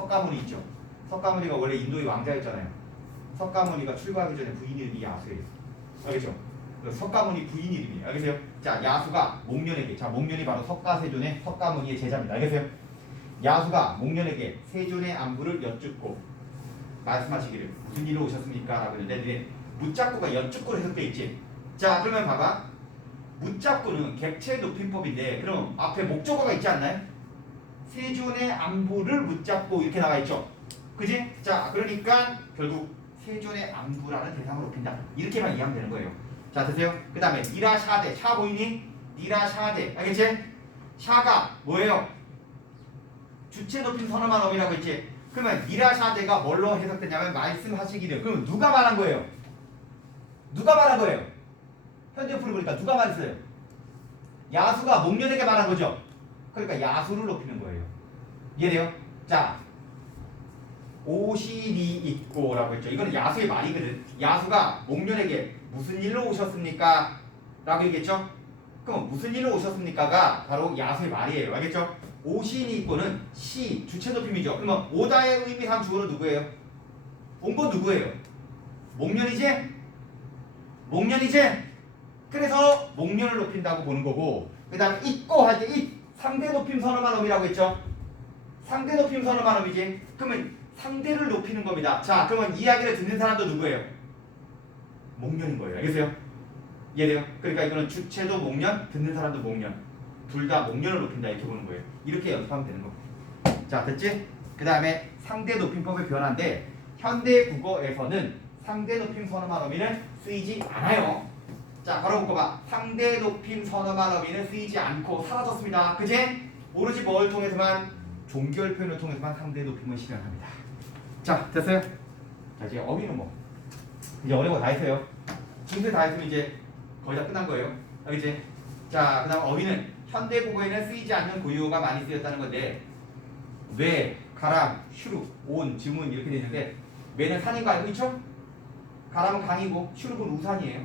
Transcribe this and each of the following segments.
석가모니 있죠. 석가모니가 원래 인도의 왕자였잖아요. 석가모니가 출가하기 전에 부인 이름이 야수예요. 알겠죠? 석가모니 부인 이름이에요. 알겠어요? 자, 야수가 목련에게, 자, 목련이 바로 석가세존의 석가모니의 제자입니다. 알겠어요? 야수가 목련에게 세존의 안부를 여쭙고 말씀하시기를 무슨 일로 오셨습니까? 라고 했는데 묻자꾸가 여쭙고로 해석돼 있지. 자, 그러면 봐봐. 묻자꾸는 객체 높임법인데 그럼 앞에 목적어가 있지 않나요? 세존의 안부를 묻자꾸 이렇게 나와 있죠. 그지? 자, 그러니까 결국 세존의 안부라는 대상을 높인다. 이렇게만 이해하면 되는 거예요. 자, 됐어요? 그 다음에 니라샤데, 샤 보이니? 니라샤데, 알겠지? 샤가 뭐예요? 주체 높임 선언한 어미라고 했지? 그러면 니라샤데가 뭘로 해석되냐면 말씀하시기를. 그럼 누가 말한 거예요? 누가 말한 거예요? 현대풀을 보니까 누가 말했어요? 야수가 목련에게 말한 거죠? 그러니까 야수를 높이는 거예요. 이해돼요? 자, 오신이 있고 라고 했죠. 이거는 야수의 말이거든. 야수가 목련에게 무슨 일로 오셨습니까? 라고 얘기했죠. 그럼 무슨 일로 오셨습니까가 바로 야수의 말이에요. 알겠죠? 오신이 있고는 시, 주체 높임이죠. 그러면 오다의 의미상 주어는 누구예요? 온 건 누구예요? 목련이지? 목련이지? 그래서 목련을 높인다고 보는 거고, 그 다음 있고 할 때 이 상대 높임 선언한 어미라고 했죠. 상대 높임 선언한 어미지. 그러면 상대를 높이는 겁니다. 자, 그러면 이야기를 듣는 사람도 누구예요? 목련인 거예요. 알겠어요? 이해돼요? 그러니까 이거는 주체도 목련, 듣는 사람도 목련. 둘 다 목련을 높인다 이렇게 보는 거예요. 이렇게 연습하면 되는 거. 자, 됐지? 그 다음에 상대 높임법의 변화인데 현대 국어에서는 상대 높임 선언한 어미는 쓰이지 않아요. 자, 바로 묶어봐. 상대 높임 선언한 어미는 쓰이지 않고 사라졌습니다. 그지? 오로지 뭘 통해서만? 종결 표현을 통해서만 상대 높임을 실현합니다. 자, 됐어요? 자, 이제 어미는 뭐 이제 어려운 거 다 했어요. 중세 다 했으면 이제 거의 다 끝난 거예요. 알겠지? 자, 그 다음 어미는 현대 국어에는 쓰이지 않는 고유어가 많이 쓰였다는 건데 뇌, 가람, 슈룹, 온, 지문 이렇게 돼 있는데 뇌는 산인 거 알고 있죠? 가람은 강이고 슈룹은 우산이에요.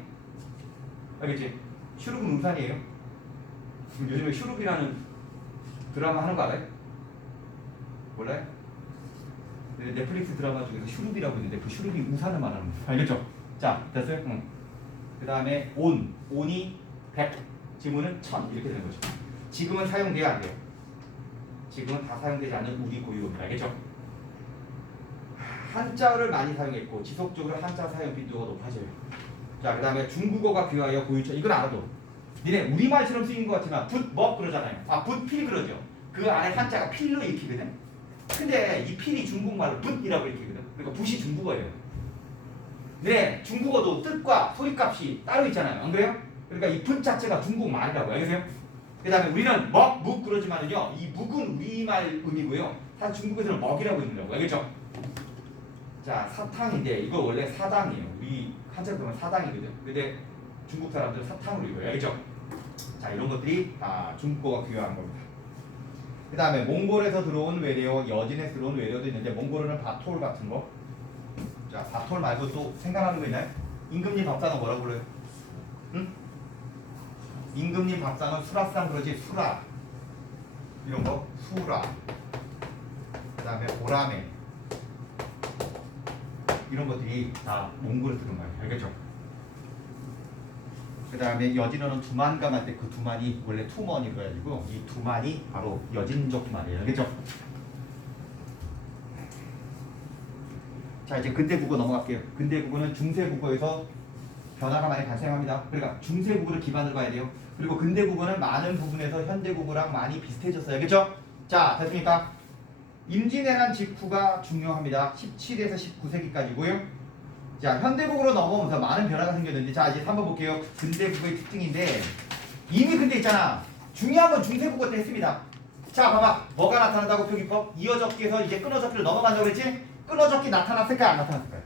알겠지? 슈룹은 우산이에요. 요즘에 슈룹이라는 드라마 하는 거 알아요? 몰라요? 넷플릭스 드라마 중에서 슈룹이라고 있는데 그 슈룹이 우산을 말하는 거예요. 알겠죠? 자, 됐어요? 응. 그 다음에 온이 100, 지문은 1000 이렇게 되는 거죠. 지금은 사용돼야 안 돼요. 지금은 다 사용되지 않는 우리 고유어입니다. 알겠죠? 한자어를 많이 사용했고 지속적으로 한자 사용 빈도가 높아져요. 자, 그 다음에 중국어가 귀화하여 고유처. 이건 알아도 니네 우리말처럼 쓰이는 것 같지만 붓, 먹 그러잖아요. 아, 붓, 필 그러죠. 그 안에 한자가 필로 읽히거든. 근데 이 필이 중국말로 붓이라고 읽히거든. 그러니까 붓이 중국어예요. 네, 중국어도 뜻과 소리값이 따로 있잖아요. 안 그래요? 그러니까 이 붓 자체가 중국말이라고. 알겠어요? 그 다음에 우리는 먹, 묵 그러지만은요, 이 묵은 우리말 의미고요. 사실 중국에서는 먹이라고 읽는다고. 알겠죠? 자, 사탕인데 이거 원래 사당이에요. 우리 한자로 보면 사당이거든. 근데 중국 사람들은 사탕으로 읽어요. 알겠죠? 자, 이런 것들이 다 중국어가 귀화한 겁니다. 그 다음에 몽골에서 들어온 외래어, 여진에서 들어온 외래어도 있는데 몽골어는 바톨 같은 거. 자, 바톨 말고 또 생각나는 거 있나요? 임금님 밥상은 뭐라고 불러요? 응? 임금님 밥상은 수라상 그러지. 수라 이런 거 수라. 그 다음에 오라메 이런 것들이 다 몽골에서 들은 거예요. 알겠죠? 그 다음에 여진어는 두만감 할 때 그 두만이 원래 투먼이 그래가지고 이 두만이 바로 여진족 말이에요. 알겠죠? 자, 이제 근대 국어 넘어갈게요. 근대 국어는 중세 국어에서 변화가 많이 발생합니다. 그러니까 중세 국어를 기반으로 봐야 돼요. 그리고 근대 국어는 많은 부분에서 현대 국어랑 많이 비슷해졌어요. 알겠죠? 자, 됐습니까? 임진왜란 직후가 중요합니다. 17에서 19세기까지고요. 자, 현대국으로 넘어오면서 많은 변화가 생겼는데, 자, 이제 한번 볼게요. 근대국어의 특징인데 이미 근데 있잖아. 중요한 건 중세국어 때 했습니다. 자, 봐봐. 뭐가 나타난다고 표기법? 이어적기에서 이제 끊어적기로 넘어간다고 그랬지? 끊어적기 나타났을까요? 안 나타났을까요?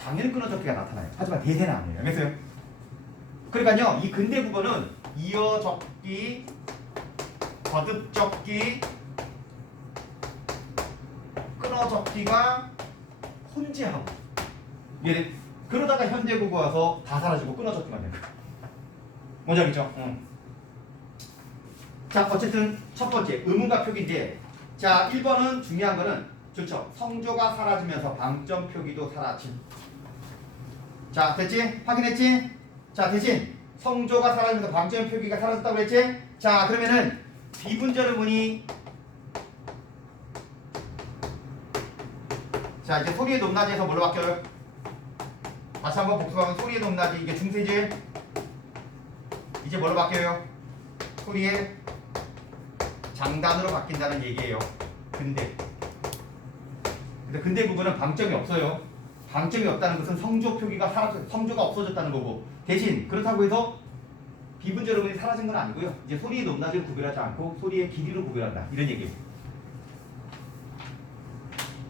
당연히 끊어적기가 나타나요. 하지만 대세는 아니에요. 알겠어요? 그러니까요, 이 근대국어는 이어적기, 거듭적기, 끊어적기가 혼재하고, 이게 그러다가 현대국어 와서 다 사라지고 끊어적기만 되는 거야. 뭔지 알겠죠? 응. 자, 어쨌든 첫 번째 의문과 표기인데 자, 1번은 중요한 거는 좋죠. 성조가 사라지면서 방점 표기도 사라짐. 자, 됐지? 확인했지? 자, 대신 성조가 사라지면서 방점 표기가 사라졌다고 그랬지? 자, 그러면은 비분절음문이 자, 이제 소리의 높낮이에서 뭘로 바뀌어요? 다시 한번 복습하면 소리의 높낮이 이게 중세질 이제 뭘로 바뀌어요? 소리의 장단으로 바뀐다는 얘기예요. 근데 부분은 방점이 없어요. 방점이 없다는 것은 성조 표기가 성조가 없어졌다는 거고, 대신 그렇다고 해서 비분절음이 사라진 건 아니고요. 이제 소리의 높낮이를 구별하지 않고 소리의 길이로 구별한다 이런 얘기예요.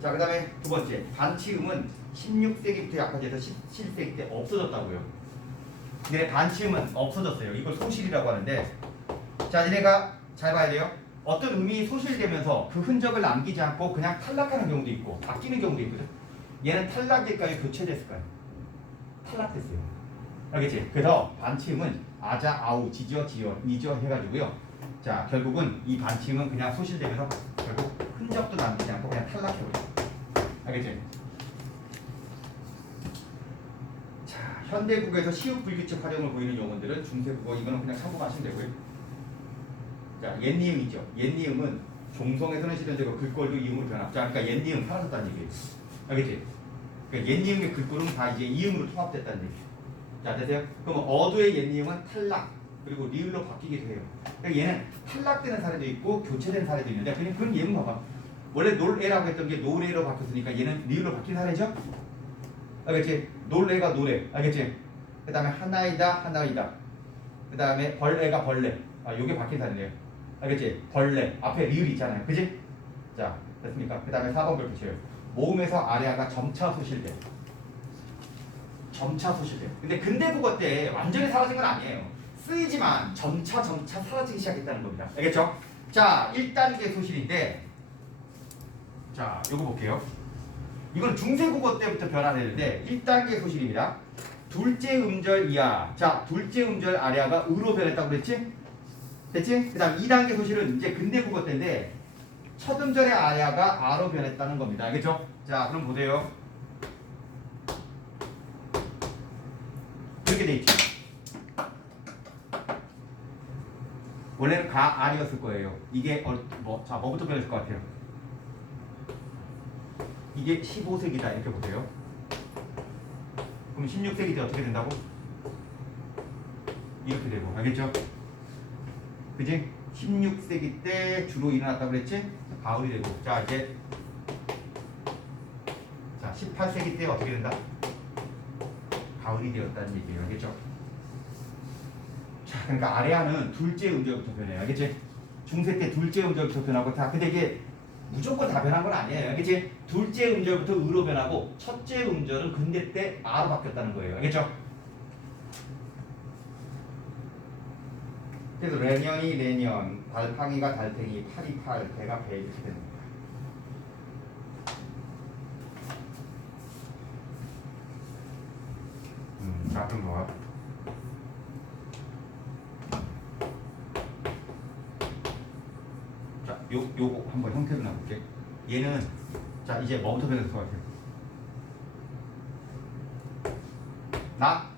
자, 그 다음에 두 번째, 반치음은 16세기부터 약화돼서 17세기 때 없어졌다고요. 근데 반치음은 없어졌어요. 이걸 소실이라고 하는데, 자, 얘네가 잘 봐야 돼요. 어떤 음이 소실되면서 그 흔적을 남기지 않고 그냥 탈락하는 경우도 있고 바뀌는 경우도 있거든. 얘는 탈락될까요? 교체됐을까요? 탈락됐어요. 알겠지? 그래서 반치음은 아자, 아우, 지저, 지어, 이저 해가지고요. 자, 결국은 이 반치음은 그냥 소실되면서 결국 흔적도 남기지 않고 그냥 탈락해버려요. 알겠지? 자, 현대국어에서 시읒 불규칙 활용을 보이는 용어들은 중세국어 이거는 그냥 참고하시면 되고요. 자, 옛니음이죠. 옛니음은 종성에서는 실현되고 글꼴도 이음으로 변합. 자, 그러니까 옛니음 사라졌다는 얘기예요. 알겠지? 그러니까 옛니음의 글꼴은 다 이제 이음으로 통합됐다는 얘기예요. 자, 되세요? 그럼 어두의 옛니음은 탈락 그리고 리을로 바뀌기도 해요. 그러니까 얘는 탈락되는 사례도 있고 교체되는 사례도 있는데, 그럼 얘는 봐봐. 원래 놀애라고 했던 게 노래로 바뀌었으니까 얘는 리을로 바뀐 사례죠? 알겠지? 놀래가 노래. 알겠지? 그 다음에 하나이다 하나이다. 그 다음에 벌레가 벌레. 아, 요게 바뀐 사례네요. 알겠지? 벌레 앞에 리을이 있잖아요. 그지? 자, 됐습니까? 그 다음에 4번 글 보세요. 모음에서 아래아가 점차 소실돼. 점차 소실돼. 근데 근대국어 때 완전히 사라진 건 아니에요. 쓰이지만 점차 사라지기 시작했다는 겁니다. 알겠죠? 자, 1단계 소실인데, 자, 요거 볼게요. 이건 중세국어 때부터 변화되는데 1단계 소실입니다. 둘째 음절 이하. 자, 둘째 음절 아래아가 으로 변했다고 그랬지? 됐지? 그 다음 2단계 소실은 이제 근대국어 때인데 첫 음절의 아야가 아로 변했다는 겁니다. 알겠죠? 자, 그럼 보세요. 이렇게 돼 있죠. 원래는 가, 알이었을 거예요. 이게 자, 뭐부터 변했을 것 같아요? 이게 15세기다 이렇게 보세요. 그럼 16세기 때 어떻게 된다고? 이렇게 되고, 알겠죠? 그지? 16세기 때 주로 일어났다고 그랬지? 가을이 되고, 자, 이제 자, 18세기 때 어떻게 된다? 가을이 되었다는 얘기예요. 알겠죠? 자, 그러니까 아래아는 둘째 음절부터 변해요. 알겠지? 중세 때 둘째 음절부터 변하고 다, 근데 이게 무조건 다 변한 건 아니에요. 알겠지? 둘째 음절부터 으로 변하고 첫째 음절은 근대 때 아로 바뀌었다는 거예요. 알겠죠? 그래서 레년이 레년, 달팡이가 달팽이, 팔이 팔, 배가 배 이렇게 되는 거예요. 자, 그럼 뭐야? 자, 요거 한번 형태로 나볼게. 얘는 자, 이제 뭐부터 변했을 것 같아요? 나?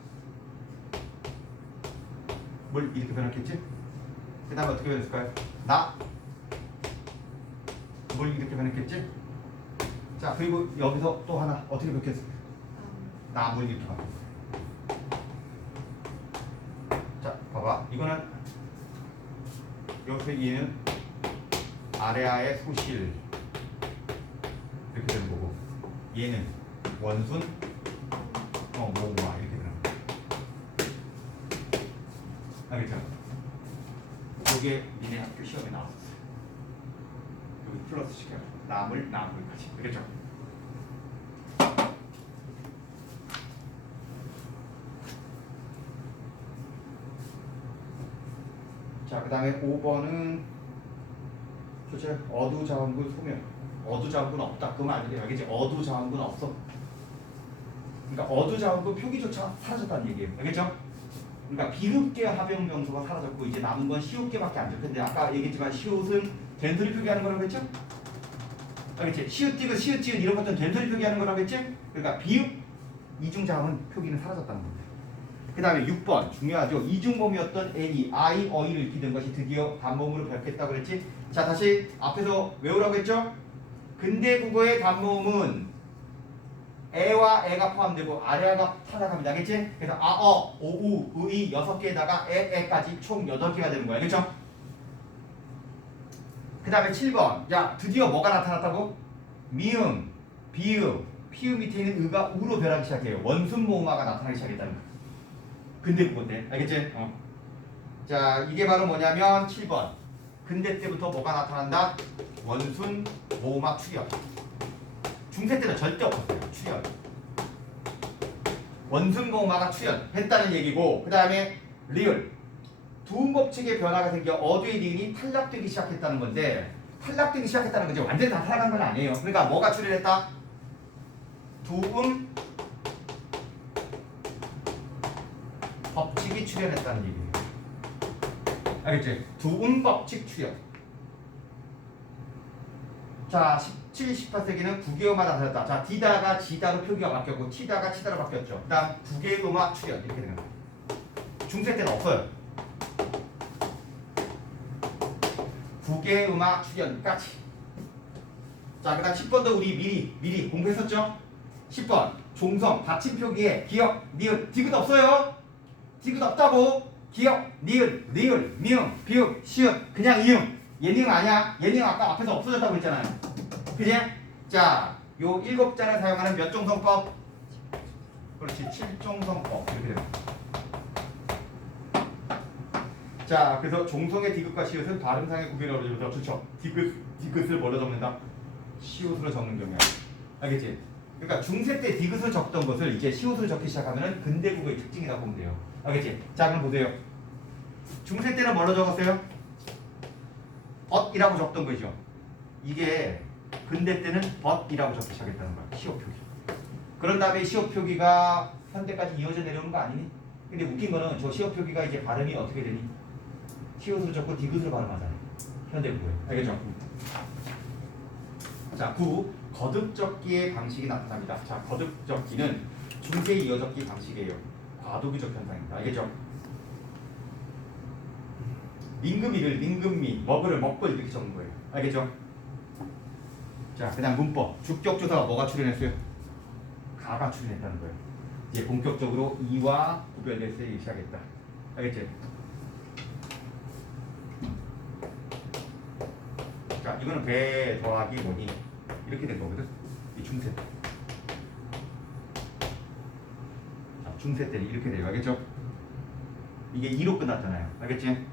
뭘 이렇게 변했겠지? 그 다음에 어떻게 변했을까요? 나? 뭘 이렇게 변했겠지? 자, 그리고 여기서 또 하나 어떻게 변했을까요? 나, 뭘 이렇게 변했을까요? 자, 봐봐. 이거는 여기서 얘는 아래아의 소실 이렇게 되는 거고, 얘는 원순 모음화 이렇게 되는 거야. 알겠죠? 요게 니네 학교 시험에 나왔었어요. 여기 플러스 시켜요. 나물까지. 알겠죠? 자, 그 다음에 5번은 좋죠? 어두자원군 소멸. 어두자원군 없다. 그 말 알겠지? 어두자원군 없어. 그러니까 어두자원군 표기조차 사라졌다는 얘기예요. 알겠죠? 그러니까 비읍계 합형 명소가 사라졌고 이제 남은 건 시옷계밖에 안 적혀있는데, 아까 얘기했지만 시옷은 된소리 표기하는 거라고 했죠? 알겠지? 시읒 디귿 시읒 지읒 이런 것들은 된소리 표기하는 거라고 했지? 그러니까 비읍 이중자음은 표기는 사라졌다는 겁니다. 그 다음에 6번 중요하죠. 이중범위였던 애니, I, 어이를 익히던 것이 드디어 단모음으로 변했다고 그랬지? 자 다시 앞에서 외우라고 했죠? 근대 국어의 단모음은 애와 애가 포함되고 아래가 탈락합니다. 알겠지? 그래서 아, 어, 오, 우, 의 6개에다가 애까지 총 8개가 되는 거야. 알겠죠? 그 다음에 7번 야 드디어 뭐가 나타났다고? 미음, 비음, 피음 밑에 있는 의가 우로 변하기 시작해요. 원순모음화가 나타나기 시작했다는 거야. 근대 국어인데 알겠지? 자 이게 바로 뭐냐면 7번 근대 때부터 뭐가 나타난다? 원순 모음화 출현. 중세 때는 절대 없었어요. 출현. 원순 모음화가 출현했다는 얘기고 그 다음에 리을 두음 법칙의 변화가 생겨 어두의 니은이 탈락되기 시작했다는 건데 탈락되기 시작했다는 건지 완전히 다 탈락한 건 아니에요. 그러니까 뭐가 출현했다? 두음 법칙이 출현했다는 얘기예요. 알겠지? 두음 법칙 출현. 자, 17, 18세기는 9개음화 나타났다. 자, 디다가 지다로 표기가 바뀌었고 치다가 치다로 바뀌었죠. 그 다음 9개음화 출현 이렇게 되는 거예요. 중세 때는 없어요. 9개음화 출현까지. 자, 그 다음 10번도 우리 미리 공부했었죠? 10번 종성 받침 표기에 기역, 니은, 디귿 없어요. 디귿 없다고. 기역, 니은, 리을, 미음, 비읍, 시읒 그냥 이음. 예닝 아니야. 예닝 아까 앞에서 없어졌다고 했잖아요. 그지? 자, 요 7자를 사용하는 몇 종성법? 그렇지, 7종성법 이렇게 됩니다. 자, 그래서 종성의 디귿과 시읒은 발음상의 구별이 어려워서 좋죠. 디귿을 뭐로 적는다? 시읒으로 적는 경우야. 알겠지? 그러니까 중세 때 디귿을 적던 것을 이제 시옷으로 적기 시작하면 근대 국어의 특징이라고 보면 돼요. 알겠지? 자 그럼 보세요. 중세 때는 뭘로 적었어요? 엇이라고 적던 거죠. 이게 근대 때는 엇이라고 적기 시작했다는 거야. 시옷 표기. 그런 다음에 시옷 표기가 현대까지 이어져 내려오는 거 아니니? 근데 웃긴 거는 저 시옷 표기가 이제 발음이 어떻게 되니? 시옷으로 적고 디귿으로 발음하잖아요. 현대 국어에. 알겠죠? 자, 9. 거듭적기의 방식이 나타납니다. 자, 거듭적기는 중세 이어적기 방식이에요. 과도기적 현상입니다. 알겠죠? 민금이를 민금미, 먹을 먹벌 이렇게 적는 거예요. 알겠죠? 자, 그다음 문법. 주격조사가 뭐가 출현했어요? 가가 출현했다는 거예요. 이제 본격적으로 이와 구별될 때 시작했다. 알겠지? 자, 이거는 배 더하기 뭐니? 이렇게 된 거거든. 이 중세 때. 자, 중세 때는 이렇게 돼요. 알겠죠? 이게 2로 끝났잖아요. 알겠지?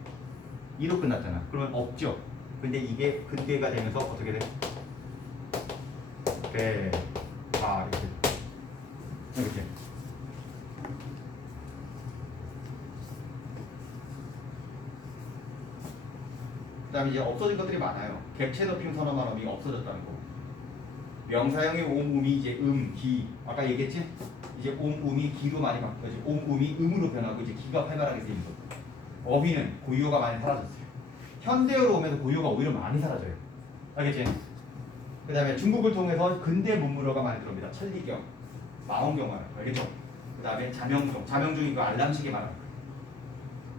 2로 끝났잖아. 그러면 없죠. 근데 이게 근대가 되면서 어떻게 돼? 배, 아, 이렇게. 이렇게. 그 다음에 이제 없어진 것들이 많아요. 객체 높임 선어만 음이 없어졌다는 거. 명사형의 옴음이 이제 기. 아까 얘기했지? 이제 옴음이 기로 많이 바뀌어지. 옴음이 음으로 변하고 이제 기가 활발하게 쓰이는 거. 어휘는 고유어가 많이 사라졌어요. 현대어로 오면서 고유어가 오히려 많이 사라져요. 알겠지? 그 다음에 중국을 통해서 근대 문물어가 많이 들어옵니다. 천리경, 망원경화. 알겠죠? 그 다음에 자명종. 자명종이 그 알람시계 말하는 거예요.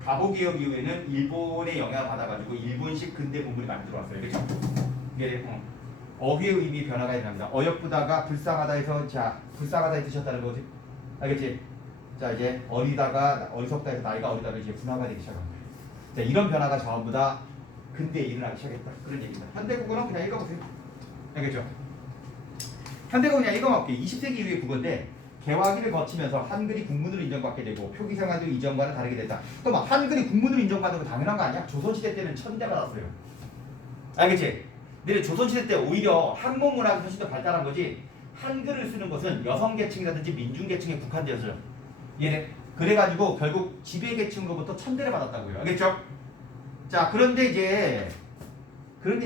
가보기업 이후에는 일본의 영향을 받아가지고 일본식 근대 문물이 많이 들어왔어요. 그렇죠? 이게 어휘의 의미 변화가 일어납니다. 어여쁘다가 불쌍하다 해서 자 불쌍하다에 드셨다는 거지. 알겠지? 자 이제 어리다가 어리석다 해서 나이가 어리다가 이제 분화가 되기 시작합니다. 자 이런 변화가 전부 다 근대에 일어나기 시작했다. 그런 얘기입니다. 현대국어는 그냥 읽어보세요. 알겠죠? 현대국어는 그냥 읽어볼게요. 20세기 이후의 국어인데 개화기를 거치면서 한글이 국문으로 인정받게 되고 표기생활도 이전과는 다르게 됐다. 또 막 한글이 국문으로 인정받는 거 당연한 거 아니야? 조선시대 때는 천대가 났어요. 알겠지? 근데 조선시대 때 오히려 한문문학이 훨씬 더 발달한 거지 한글을 쓰는 것은 여성계층이라든지 민중계층에 국한되었어요. 얘네 그래가지고 결국 지배계층으로부터 천대를 받았다고요. 알겠죠? 자 그런데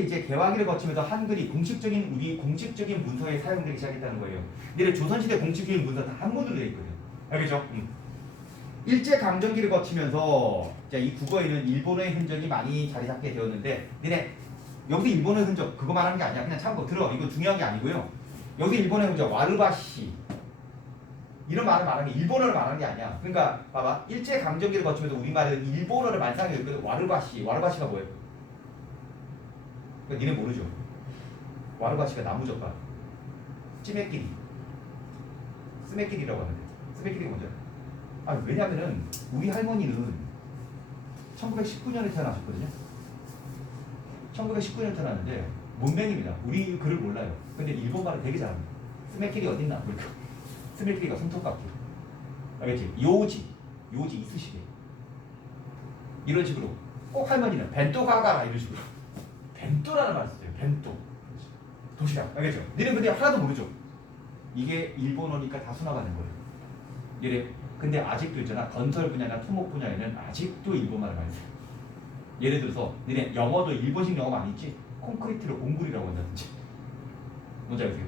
이제 개화기를 거치면서 한글이 공식적인 우리 공식적인 문서에 사용되기 시작했다는 거예요. 근데 조선시대 공식적인 문서 다 한문으로 되어 있거든요. 알겠죠? 일제 강점기를 거치면서 이 국어에는 일본어의 흔적이 많이 자리 잡게 되었는데, 니네 여기서 일본의 흔적 그거 말하는 게 아니야. 그냥 참고 들어. 이거 중요한 게 아니고요. 여기 일본의 흔적 와르바시 이런 말을 말하는 게 일본어를 말하는 게 아니야. 그러니까 봐봐. 일제 강점기를 거치면서 우리말은 일본어를 많이 사용했거든. 와르바시. 와르바시가 뭐예요? 그러니까 니네 모르죠. 와르바시가 나무젓갈. 찌매끼리. 스매끼리라고 하는데. 스매끼리가 뭔지 알아? 아, 왜냐면은 우리 할머니는 1919년에 태어나셨거든요. 1919년에 태어났는데 문맹입니다. 우리 글을 몰라요. 근데 일본말을 되게 잘합니다. 스매끼리 어딨나? 그러니까. 스매끼리가 손톱깎이. 알겠지? 요지 이쑤시개. 이런 식으로 꼭 할머니는 벤또 가가라 이런 식으로. 벤또라는 말을 써요. 벤또. 도시락. 알겠죠? 너는 근데 하나도 모르죠? 이게 일본어니까 다 순화가 된 거예요. 이래. 근데 아직도 있잖아. 건설 분야나 토목 분야에는 아직도 일본말을 많이 써요. 예를 들어서 너네 영어도 일본식 영어 많이 있지? 콘크리트를 옹굴이라고 한다든지. 뭔지 아세요?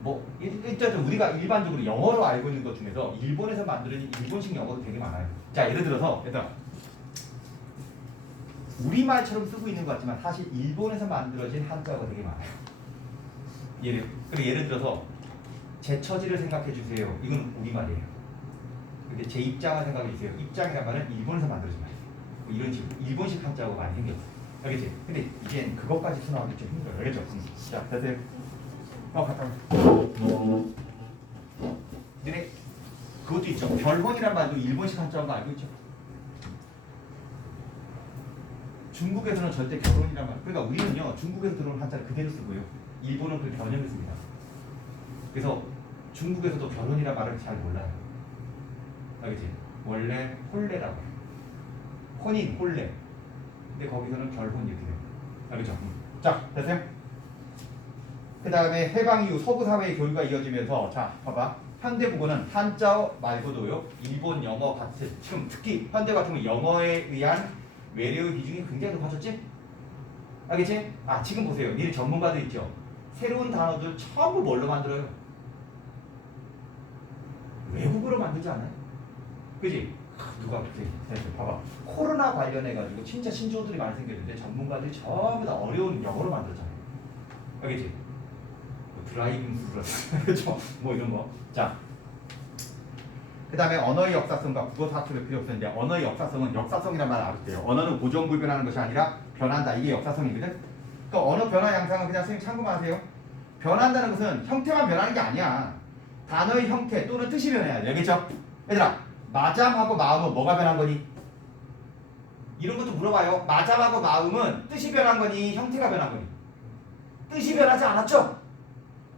뭐 일단 우리가 일반적으로 영어로 알고 있는 것 중에서 일본에서 만드는 일본식 영어도 되게 많아요. 자, 예를 들어서 얘들아, 우리말처럼 쓰고 있는 것 같지만 사실 일본에서 만들어진 한자가 되게 많아요. 예를 들어서 제 처지를 생각해 주세요. 이건 우리말이에요. 근데 제 입장을 생각해 주세요. 입장이란 말은 일본에서 만들어진 말이에요. 뭐 이런 식으로 일본식 한자가 많이 생겼어요. 알겠지? 근데 이젠 그것까지 순화하기 좀 힘들어요. 알겠죠? 자, 됐어요. 갔다 와. 근데 그것도 있죠. 결혼이란 말도 일본식 한자인 거 알고 있죠? 중국에서는 절대 결혼이란 말. 그러니까 우리는요 중국에서 들어온 한자를 그대로 쓰고요. 일본은 그걸 변형했습니다. 그래서 중국에서도 결혼이란 말을 잘 몰라요. 알겠지? 원래 홀레라고 해요. 혼인, 홀레. 근데 거기서는 결혼 이렇게 돼요. 알겠죠? 자, 됐어요? 그 다음에 해방 이후 서구 사회의 교류가 이어지면서 자, 봐봐. 현대국어는 한자어 말고도요. 일본, 영어 같은 지금 특히 현대 같은 경우 영어에 의한 외래어의 비중이 굉장히 높아졌지? 알겠지? 아, 지금 보세요. 니네 전문가들 있죠? 새로운 단어들 전부 뭘로 만들어요? 외국어로 만들지 않아요? 그지? 누가 그렇게 봐봐. 코로나 관련해가지고 진짜 신조어들이 많이 생겼는데 전문가들이 전부 다 어려운 영어로 만들었잖아요. 알겠지? 뭐 드라이빙 스루라든지 그렇죠? 뭐 이런 거. 자, 그 다음에 언어의 역사성과 국어 사투를 필요 없었는데 언어의 역사성은 역사성이란 말을 알았대요. 언어는 고정불변하는 것이 아니라 변한다. 이게 역사성이거든. 그러니까 언어 변화 양상은 그냥 선생님 참고만 하세요. 변한다는 것은 형태만 변하는 게 아니야. 단어의 형태 또는 뜻이 변해야 돼. 알겠죠? 얘들아, 마잠하고 마음은 뭐가 변한 거니? 이런 것도 물어봐요. 마잠하고 마음은 뜻이 변한 거니 형태가 변한 거니? 뜻이 변하지 않았죠?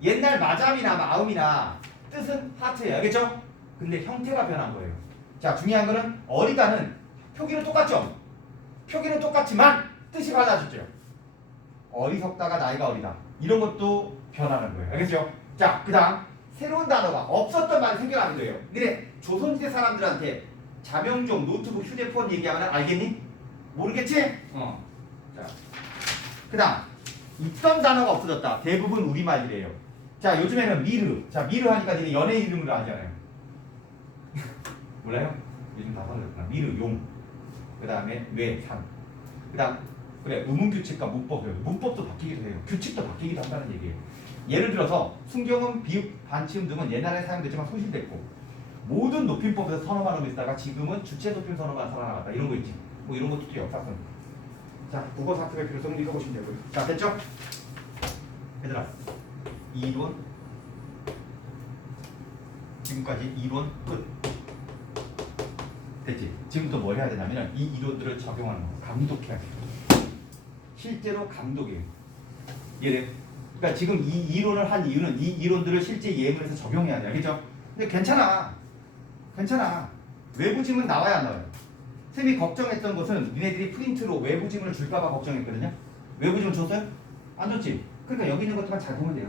옛날 마잠이나 마음이나 뜻은 하트예요. 알겠죠? 근데 형태가 변한 거예요. 자, 중요한 거는 어리다는 표기는 똑같죠? 표기는 똑같지만 뜻이 달라졌죠. 어리석다가 나이가 어리다. 이런 것도 변하는 거예요. 알겠죠? 자, 그 다음 새로운 단어가 없었던 말이 생겨나는 거예요. 근데 조선시대 사람들한테 자명종, 노트북, 휴대폰 얘기하면 알겠니? 모르겠지? 자, 그 다음 있던 단어가 없어졌다. 대부분 우리말이래요. 자, 요즘에는 미르. 자, 미르 하니까 니네 연예 이름으로 아잖아요. 몰라요? 요즘 다 사라졌구나. 미르, 용. 그 다음에 뇌, 산. 그 다음 그래, 의문규칙과 문법. 문법도 바뀌기도 해요. 규칙도 바뀌기도 한다는 얘기예요. 예를 들어서 순경음, 비읍, 반치음 등은 옛날에 사용됐지만 소실됐고 모든 높임법에서 선어만 쓰다가 지금은 주체 높임 선어만 살아나갔다. 이런 거 있지. 뭐 이런 것도 역사성. 자, 국어 사투리의 필요성을 읽어보시면 되고요. 자, 됐죠? 얘들아, 이론 지금까지 이론 끝. 됐지? 지금부터 뭘 해야 되냐면 이 이론들을 적용하는 거. 감독해야 돼. 실제로 감독이에요. 얘네. 그러니까 지금 이 이론을 한 이유는 이 이론들을 실제 예문에서 적용해야 돼. 알겠죠? 근데 괜찮아. 괜찮아. 외부 지문 나와야 안 나와요. 쌤이 걱정했던 것은 니네들이 프린트로 외부 지문을 줄까봐 걱정했거든요. 외부 지문 줬어요? 안 줬지? 그러니까 여기 있는 것들만 잘 보면 돼요.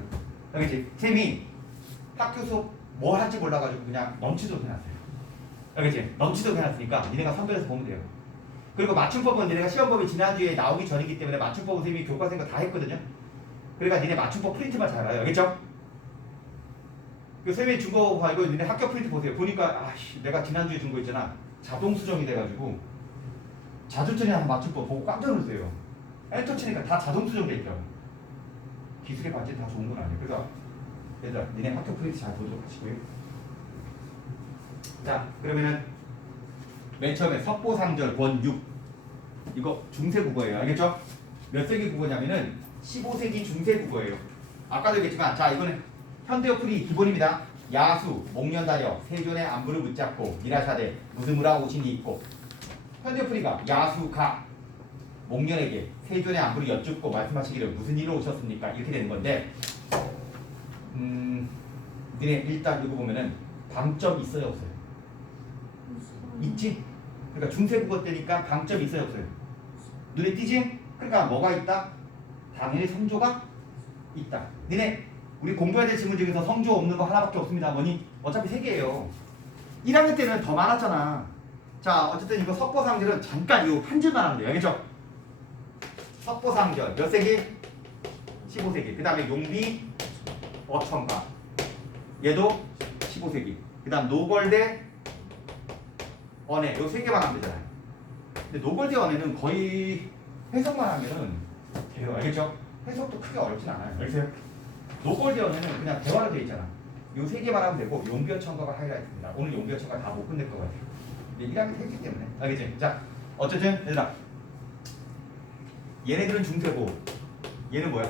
알겠지? 쌤이 학교 수업 뭐 할지 몰라가지고 그냥 넘치도록 해놨어요. 알겠지? 넘치도록 해놨으니까 니네가 선별해서 보면 돼요. 그리고 맞춤법은 니네가 시험법이 지난주에 나오기 전이기 때문에 맞춤법은 쌤이 교과서인 거 다 했거든요. 그러니까 니네 맞춤법 프린트만 잘 봐요. 알겠죠? 그 쌤이 준 거 봐. 이거 니네 학교 프린트 보세요. 보니까 아씨 내가 지난주에 준 거 있잖아. 자동 수정이 돼가지고 자주천이나 한번 맞춰보 보고 깜짝 놀랐어요. 엔터 치니까 다 자동 수정돼 있더라고. 기술의 발전이 다 좋은 건 아니에요. 그래서 얘들아, 니네 학교 프린트 잘 보도록 하시고요. 자, 그러면은 맨 처음에 석고상절 권 6. 이거 중세 국어예요. 알겠죠? 몇 세기 국어냐면은 15세기 중세 국어예요. 아까도 얘기했지만, 자, 이거는 현대어 풀이 기본입니다. 야수, 목련다려, 세존의 안부를 붙잡고 미라샤대, 무스무라 오신이 있고. 현대어 풀이가 야수가 목련에게 세존의 안부를 여쭙고 말씀하시기를 무슨 일로 오셨습니까? 이렇게 되는 건데, 니네 일단 이거 보면은 방점 있어요, 없어요? 있지? 그러니까 중세 국어 때니까 방점 있어요, 없어요? 눈에 띄지? 그러니까 뭐가 있다? 당연히 성조가 있다. 니네 우리 공부해야 될 질문 중에서 성조 없는 거 하나밖에 없습니다. 뭐니? 어차피 3개예요. 1학년 때는 더 많았잖아. 자, 어쨌든 이거 석고상절은 잠깐 이 한 줄만 하면 돼요. 알겠죠? 석고상절 몇 세기? 15세기. 그 다음에 용비 어천가. 얘도 15세기. 그 다음 노걸대 언해. 요 3개만 하면 되잖아요. 근데 노걸대 언해는 거의 해석만 하면은 돼요. 알겠죠? 해석도 크게 어렵진 않아요. 알겠어요? 노걸대 언해는 그냥 대화로 되어 있잖아. 요 3개만 하면 되고 용비어 청가가 하이라이트입니다. 오늘 용비어 청가 다 못 끝낼 것 같아요. 근데 1학년 했기 때문에. 알겠지? 자, 어쨌든 얘들아, 얘네들은 중세고 얘는 뭐야?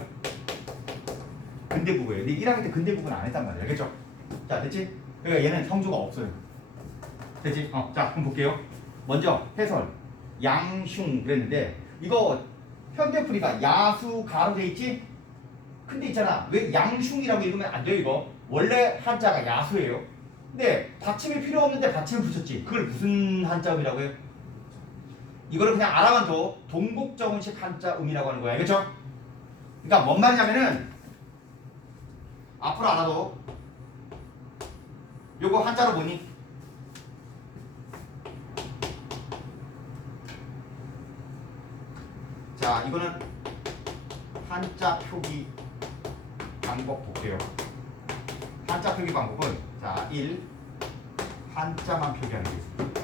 근대국어예요. 근데 1학년 때 근대국어는 안 했단 말이야. 알겠죠? 자, 됐지? 그러니까 얘는 성조가 없어요. 됐지? 자, 그럼 볼게요. 먼저 해설. 양슝 그랬는데 이거 현대풀이가 야수 가로 돼 있지? 근데 있잖아. 왜 양슝이라고 읽으면 안 돼요, 이거? 원래 한자가 야수예요. 근데 받침이 필요 없는데 받침을 붙였지. 그걸 무슨 한자음이라고 해요? 이거를 그냥 알아만 둬. 동국정운식 한자음이라고 하는 거야. 알겠죠? 그러니까 뭔 말이냐면은 앞으로 알아도 요거 한자로 뭐니? 자, 이거는 한자 표기 방법 볼게요. 한자 표기 방법은 자, 1. 한자만 표기하는 게 있습니다.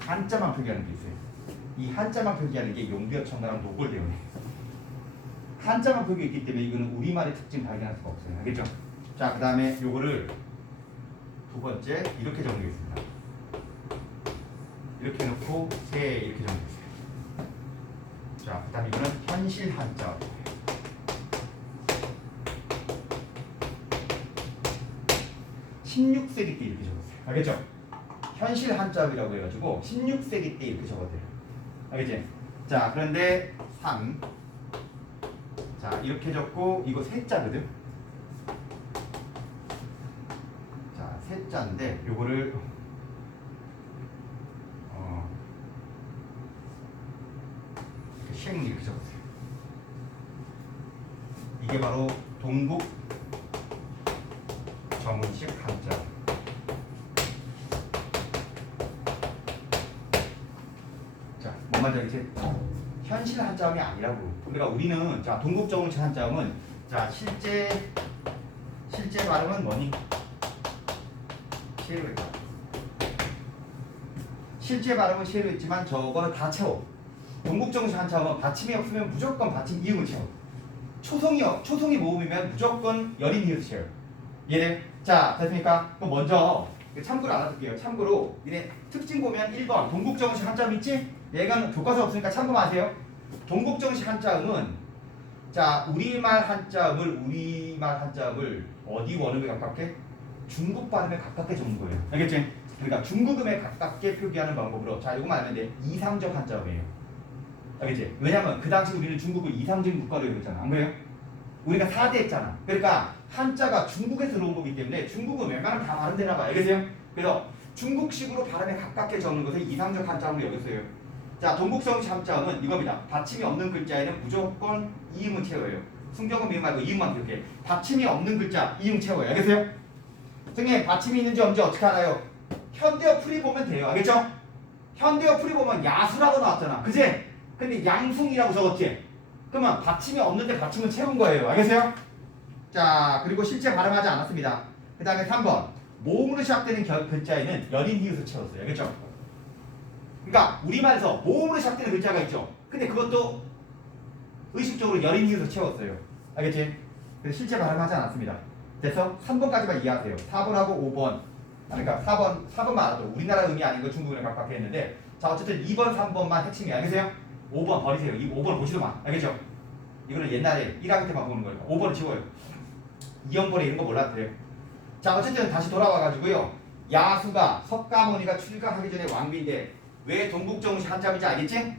한자만 표기하는 게 있어요. 이 한자만 표기하는 게 용비어 청가랑 노골대원이에요. 한자만 표기했기 때문에 이거는 우리말의 특징 발견할 수가 없어요. 알겠죠? 자, 그 다음에 요거를 두 번째 이렇게 정리하겠습니다. 이렇게 놓고 세 이렇게 정리했어요. 자, 그 다음에 이거는 현실 한자. 16세기 때 이렇게 적었어요. 알겠죠? 현실 한자이라고 해가지고 16세기 때 이렇게 적었대요. 알겠지? 자, 그런데 3. 자, 이렇게 적고 이거 세자거든. 자, 세자인데 요거를 이렇게 이렇게 적었어요. 이게 바로 동국 정운식 한자. 자, 뭔 말인지 알겠지? 현실 한자음이 아니라고. 그러니까 우리는 자, 동국 정운식 한자음은 자, 실제 발음은 뭐니? 시에로했다. 실제 발음은 시에로했지만 저거는 다 채워. 동국 정운식 한자음은 받침이 없으면 무조건 받침 이음을 채워. 초성이 모음이면 무조건 열인 이음을 채워. 이해돼? 자, 됐습니까? 그럼 먼저 참고로 알아둘게요. 참고로 니네 특징 보면 1번 동국정식 한자음 있지? 얘가 교과서 없으니까 참고만 하세요. 동국정식 한자음은 자, 우리말 한자음을 어디 원음에 가깝게? 중국 발음에 가깝게 적는 거예요. 알겠지? 그러니까 중국음에 가깝게 표기하는 방법으로 자, 이거만 알면 돼. 이상적 한자음이에요. 알겠지? 왜냐면 그 당시 우리는 중국을 이상적인 국가로 여겼잖아. 안 그래요? 우리가 4대 했잖아. 그러니까 한자가 중국에서 들어온 거기 때문에 중국은 웬만하면 다 발음되나 봐. 알겠어요? 그래서 중국식으로 발음에 가깝게 적는 것을 이상적 한자음으로 여겼어요. 자, 동국정식 한자음은 이겁니다. 받침이 없는 글자에는 무조건 이음은 채워요. 순경은 미음 말고 이음만 이렇게. 받침이 없는 글자 이음 채워요. 알겠어요? 선생님, 받침이 있는지 없는지 어떻게 알아요? 현대어 풀이 보면 돼요. 알겠죠? 현대어 풀이 보면 야수라고 나왔잖아. 그지? 근데 양숭이라고 적었지? 그러면 받침이 없는데 받침을 채운 거예요. 알겠어요? 자, 그리고 실제 발음하지 않았습니다. 그 다음에 3번 모음으로 시작되는 글자에는 연인 이웃을 채웠어요. 알겠죠? 그러니까 우리말에서 모음으로 시작되는 글자가 있죠. 근데 그것도 의식적으로 연인 이웃을 채웠어요. 알겠지? 그래서 실제 발음하지 않았습니다. 됐어? 3번까지만 이해하세요. 4번하고 5번. 그러니까 4번만 알아도 우리나라 의미 아닌 거 중국어랑 각각 했는데 자 어쨌든 2번, 3번만 핵심이 알겠어요? 5번 버리세요. 5번 보지도 마. 알겠죠? 이거는 옛날에 1학기 때만 보는 거니까 5번을 지워요. 이형벌에 이런 거 몰라도 돼요. 자 어쨌든 다시 돌아와가지고요. 야수가 석가모니가 출가하기 전에 왕비인데 왜 동국정시 한자인지 알겠지?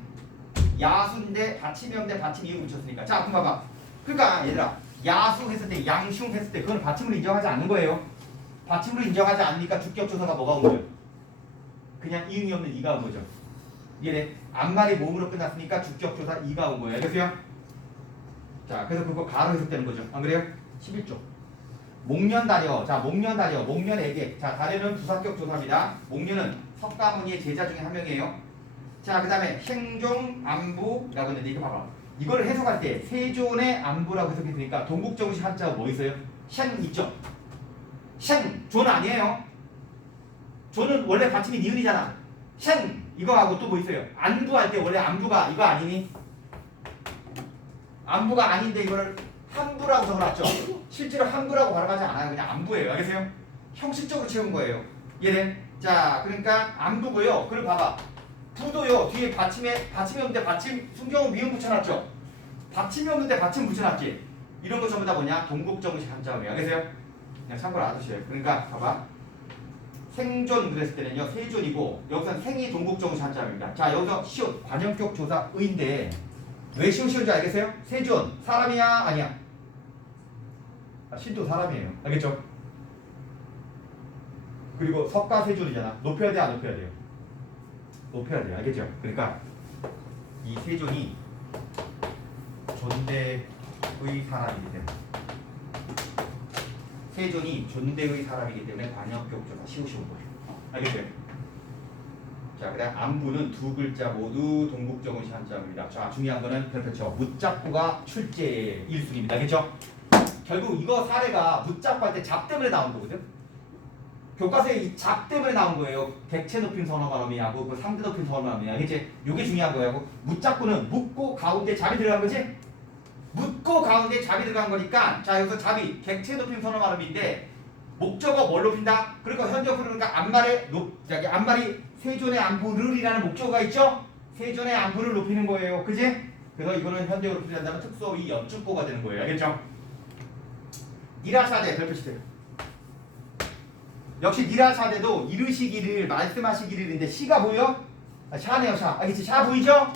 야수인데 받침형인데 받침 이유 붙였으니까. 자 그럼 봐봐. 그러니까 얘들아 야수 했을 때 양슝 했을 때 그건 받침으로 인정하지 않는 거예요. 받침으로 인정하지 않으니까 주격조사가 뭐가 온 거예요? 그냥 이음이 없는 이가 온 거죠. 이해돼? 앞말이 몸으로 끝났으니까 주격조사 이가 온 거예요. 알겠어요? 자 그래서 그거 가로 해석되는 거죠. 안 그래요? 11조. 목련다려. 자 목련다려. 목련에게. 자 다려는 부사격 조사입니다. 목련은 석가모니의 제자 중에 한 명이에요. 자 그 다음에 행종 안부라고 했는데 이거 봐봐. 이거를 해석할 때 세존의 안부라고 해석했으니까 동국정시 한자가 뭐 있어요? 쉔 있죠? 쉔 존 아니에요. 존은 원래 받침이 니은이잖아. 쉔 이거하고 또 뭐 있어요? 안부할 때 원래 안부가 이거 아니니? 안부가 아닌데 이거를 한부라고 적어놨죠. 실제로 한부라고 발음하지 않아요. 그냥 안부예요. 알겠어요? 형식적으로 채운 거예요. 이해돼? 자 그러니까 안부고요. 그리고 봐봐. 부도요. 뒤에 받침이 없는데 받침 순경은 미음 붙여놨죠. 받침이 없는데 받침 붙여놨지. 이런 거 전부 다 뭐냐? 동국정시 한자음이에요. 알겠어요? 그냥 참고로 알아두세요. 그러니까 봐봐. 생존 그랬을 때는요. 세존이고 여기서는 생이 동국정시 한자음입니다. 자 여기서 시옷 관형격 조사 의인데 왜 시옷인지 알겠어요? 세존 사람이야 아니야? 신도 사람이에요. 알겠죠? 그리고 석가세존이잖아. 높여야 돼 안 높여야 돼요? 높여야 돼요. 알겠죠? 그러니까 이 세존이 존대의 사람이기 때문에 세존이 존대의 사람이기 때문에 관형격 조사 시옷이 온 거예요. 알겠죠? 자, 그다음 안부는 두 글자 모두 동국정시 한자입니다. 자, 중요한 거는 별표죠. 묻잡고가 출제 1순위입니다. 알겠죠? 결국 이거 사례가 묻잡고 할 때 잡 때문에 나온 거거든. 교과서에 이 잡 때문에 나온 거예요. 객체 높임 선어 발음이하고 그 상대 높임 선어 발음이야. 알겠지? 요게 중요한 거예요. 묻잡고는 묻고 가운데 잡이 들어간 거지? 묻고 가운데 잡이 들어간 거니까 자 여기서 잡이 객체 높임 선어 발음인데 목적어 뭘 높인다? 그러니까 현재형으로 그러니까 앞말이 세존의 안부를이라는 목적어가 있죠? 세존의 안부를 높이는 거예요. 그지? 그래서 이거는 현재형으로 풀이한다면 특수어의 연축보가 되는 거예요. 알겠죠? 니라샤대 별표시대요. 역시 니라샤대도 이르시기를 말씀하시기를인데 시가 보여? 샤네요 샤. 알겠지? 샤 보이죠?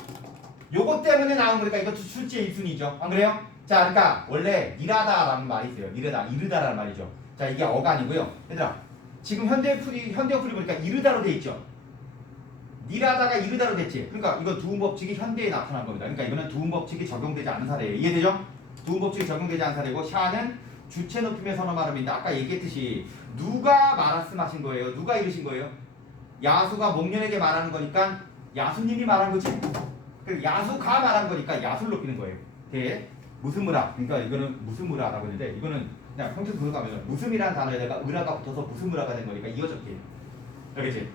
요것 때문에 나온 거니까 이것도 출제 1순위죠. 안 그래요? 자 그러니까 원래 니라다라는 말이 있어요. 이르다라는 말이죠. 자 이게 어간이고요. 얘들아 지금 현대형 풀이 보니까 이르다로 돼 있죠. 니라다가 이르다로 됐지. 그러니까 이건 두음법칙이 현대에 나타난 겁니다. 그러니까 이거는 두음법칙이 적용되지 않은 사례예요. 이해되죠? 두음법칙이 적용되지 않은 사례고 샤는 주체 높임의 선어 발음인데 아까 얘기했듯이 누가 말씀하신 거예요? 누가 이르신 거예요? 야수가 목련에게 말하는 거니까 야수님이 말한 거지. 그리고 야수가 말한 거니까 야수를 높이는 거예요. 대 무슨 무라. 그러니까 이거는 무슨 무라라고 했는데 이거는 그냥 평소 그거 가면 무슨이라는 단어에다가 의라가 붙어서 무슨 무라가 된 거니까 이어졌게. 알겠지?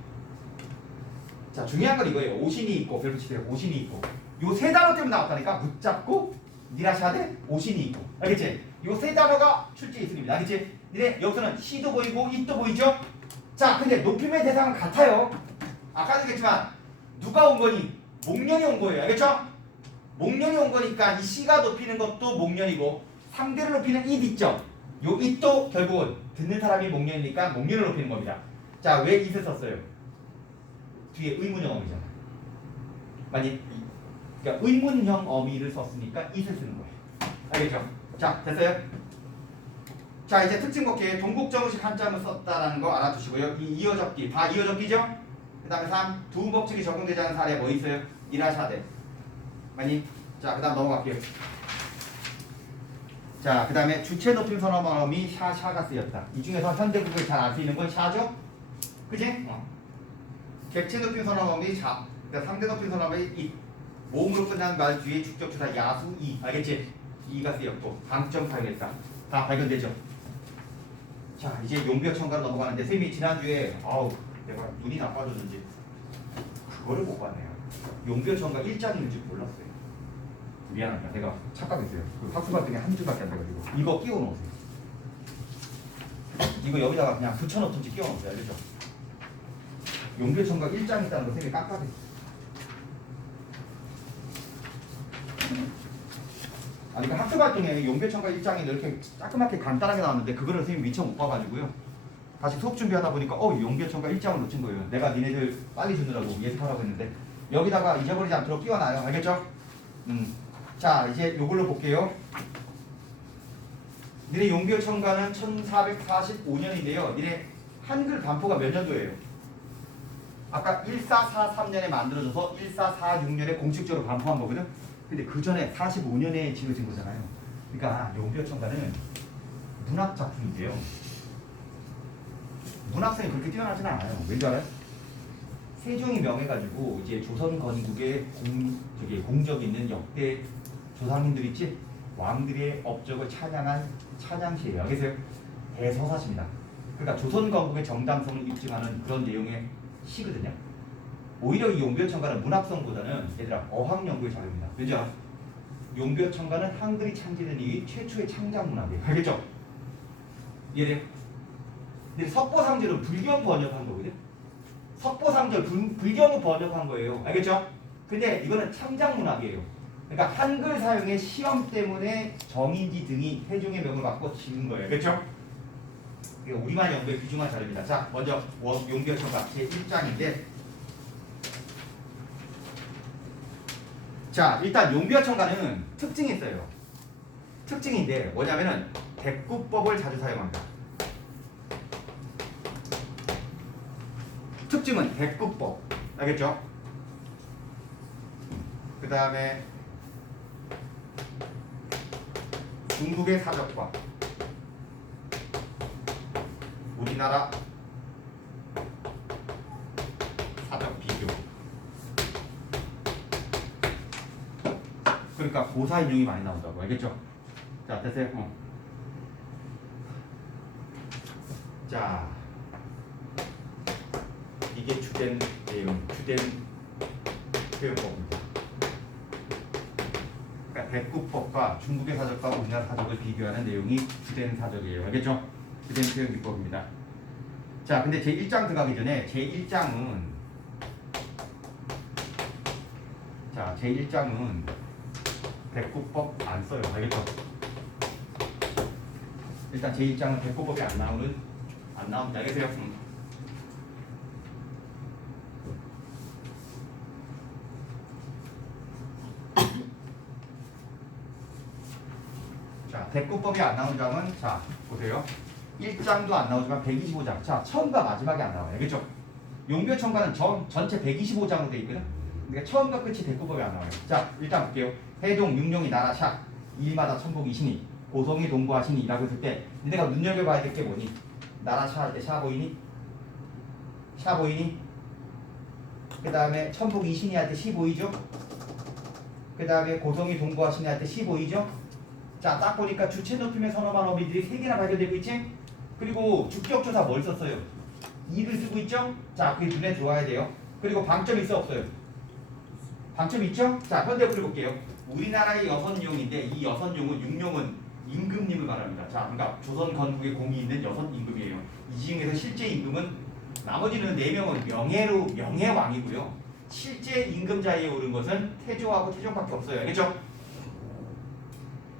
자 중요한 건 이거예요. 오신이 있고 별표치대로 오신이 있고 요 세 단어 때문에 나왔다니까 묻잡고 니라샤데 오신이 있고 알겠지? 요 세 단어가 출제에 있습니다. 알겠지? 근데 여기서는 시도 보이고 it도 보이죠? 자 근데 높임의 대상은 같아요. 아까도 얘기했지만 누가 온 거니? 목련이 온 거예요. 알겠죠? 목련이 온 거니까 이 시가 높이는 것도 목련이고 상대를 높이는 it 있죠? 요 it도 결국은 듣는 사람이 목련이니까 목련을 높이는 겁니다. 자 왜 it을 썼어요? 뒤에 의문형 어미잖아. 만약 그러니까 의문형 어미를 썼으니까 it을 쓰는 거예요. 알겠죠? 자 됐어요? 자 이제 특징 볼게요. 동국정식 한자음을 썼다라는 거 알아두시고요. 이 이어접기 다 이어접기죠? 그 다음에 3 두음법칙이 적용되지 않은 사례 뭐 있어요? 이라샤대 많이? 자 그 다음 넘어갈게요. 자 그 다음에 주체 높임 선어 발음이 샤가 쓰였다. 이 중에서 현대국을 잘 알 수 있는 건 샤죠? 그지? 객체 높임 선어 발음이 샤. 그러니까 상대 높임 선어 발음이 이. 모음으로 끝난 말 뒤에 축적주사 야수 이. 알겠지? 이가 쓰였고 방점 사용했다. 다 발견되죠? 자, 이제 용비어 첨가로 넘어가는데 선생님이 지난주에 아우 내가 눈이 나빠졌는지 그거를 못 봤네요. 용비어 첨가 1장이 있는 줄 몰랐어요. 미안합니다. 내가 착각했어요. 그 학습활동에 한 줄밖에 안 돼가지고 이거 끼워 놓으세요. 이거 여기다가 그냥 붙여놓든지 끼워 놓으세요. 알겠죠? 용비어 첨가 1장 있다는 거 선생님이 깜빡했어요. 아니 그 학습활동에 용비어첨가 1장이 이렇게 따끔하게 간단하게 나왔는데 그거를 선생님 미처 못 봐가지고요. 다시 수업 준비하다 보니까 용비어첨가 1장을 놓친 거예요. 내가 니네들 빨리 주느라고 예습하라고 했는데 여기다가 잊어버리지 않도록 끼워놔요. 알겠죠? 자 이제 요걸로 볼게요. 니네 용비어첨가는 1445년인데요. 니네 한글 반포가 몇 년도예요? 아까 1443년에 만들어져서 1446년에 공식적으로 반포한 거거든? 근데 그 전에 45년에 지어진 거잖아요. 그러니까 용비어첨가는 문학 작품인데요. 문학성이 그렇게 뛰어나진 않아요. 왠지 알아요? 세종이 명해가지고 이제 조선 건국의 공적 있는 역대 조상님들 있지? 왕들의 업적을 찬양한 찬양시예요. 알겠어요? 대서사시입니다. 그러니까 조선 건국의 정당성을 입증하는 그런 내용의 시거든요. 오히려 이 용비어첨가는 문학성보다는 얘들아 어학 연구의 자료입니다. 왜죠? 용비어첨가는 한글이 창제된 이후 최초의 창작 문학이에요. 알겠죠? 이해돼요? 근데 석보상절은 불경 번역한 거거든. 석보상절 불경을 번역한 거예요. 알겠죠? 근데 이거는 창작 문학이에요. 그러니까 한글 사용의 시험 때문에 정인지 등이 세종의 명을 받고 지은 거예요. 알겠죠? 우리말 연구에 귀중한 자료입니다. 자, 먼저 용비어첨가 제1장인데 자, 일단 용비어첨가는 특징이 있어요. 특징인데 뭐냐면은 대꾸법을 자주 사용합니다. 특징은 대꾸법. 알겠죠? 그 다음에 중국의 사적과 우리나라 사적 비교. 그러니까 고사 인용이 많이 나온다고. 알겠죠? 자, 됐어요? 자, 이게 주된 내용, 주된 표현법입니다. 그러니까 대꾸법과 중국의 사적과 우리나라 사적을 비교하는 내용이 주된 사적이에요. 알겠죠? 주된 표현 기법입니다. 자, 근데 제1장 들어가기 전에 제1장은 대꾸법 안 써요. 알겠죠? 일단 제1장은 대꾸법이 안 나옵니다. 알겠어요? 자, 대꾸법이 안 나온 장은 자, 보세요. 1장도 안 나오지만 125장. 자, 처음과 마지막에 안 나와요. 알겠죠? 용비어첨가는 전체 125장으로 되어 있거든? 그러니까 처음과 끝이 대꾸법이 안 나와요. 자, 일단 볼게요. 해동, 육룡이, 나라, 샤, 일마다 천복이 신이, 고성이 동부하시니 라고 했을 때 내가 눈여겨봐야 될 게 뭐니? 나라 샤 할 때 샤 보이니? 샤 보이니? 그 다음에 천복이 신이 할 때 시 보이죠? 그 다음에 고성이 동부하시니 할 때 시 보이죠? 자, 딱 보니까 주체 높임의 선어만 어미들이 3개나 발견되고 있지? 그리고 주격조사 뭘 썼어요? 이를 쓰고 있죠? 자, 그게 눈에 들어와야 돼요. 그리고 방점 있어 없어요? 방점 있죠? 자, 현대어를 볼게요. 우리나라의 여선용인데 이 여선용은 육룡은 임금님을 말합니다. 자, 그러니까 조선 건국에 공이 있는 여선 임금이에요. 이 중에서 실제 임금은 나머지는 4명은 명예왕이고요. 실제 임금자리에 오른 것은 태조하고 태종밖에 없어요. 알겠죠?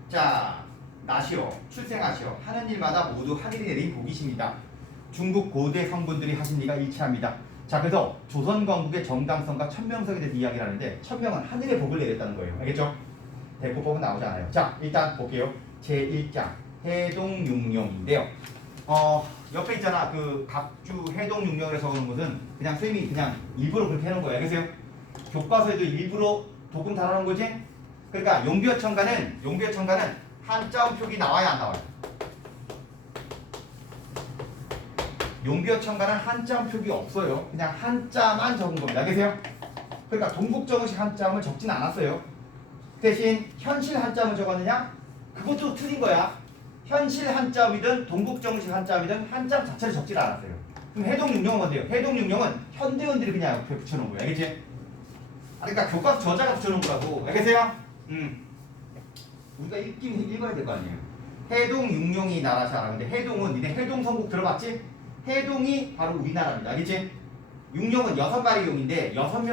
자, 나시오, 출생하시오. 하는 일마다 모두 하늘이 내린 복이십니다. 중국 고대 성분들이 하신 일과 일치합니다. 자, 그래서 조선 건국의 정당성과 천명성에 대해서 이야기를 하는데 천명은 하늘의 복을 내렸다는 거예요. 알겠죠? 대포법은 나오지 않아요. 자, 일단 볼게요. 제1장 해동육룡인데요. 옆에 있잖아. 그 각주 해동육룡에 적어놓은 것은 그냥 선생님이 그냥 일부러 그렇게 해놓은 거예요. 알겠어요? 교과서에도 일부러 도금 달아놓은 거지? 그러니까 용비어첨가는 한자음 표기 나와야 안 나와요? 용비어첨가는 한자음 표기 없어요. 그냥 한자만 적은 겁니다. 알겠어요? 그러니까 동국정식 한자음을 적진 않았어요. 대신 현실 한자음을 적었느냐? 그것도 틀린 거야. 현실 한자음이든 동국정식 한자음이든 한자음 자체를 적질 않았어요. 그럼 해동육령은 뭔데요? 해동육령은 현대원들이 그냥 옆에 붙여놓은 거야. 알겠지? 그러니까 교과서 저자가 붙여놓은 거라고. 알겠어요? 우리가 읽어야 될 거 아니에요. 해동육령이 나라샤라. 근데 해동은 니네 해동 성국 들어봤지? 해동이 바로 우리나라입니다. 알겠지? 육령은 6마리 용인데 6명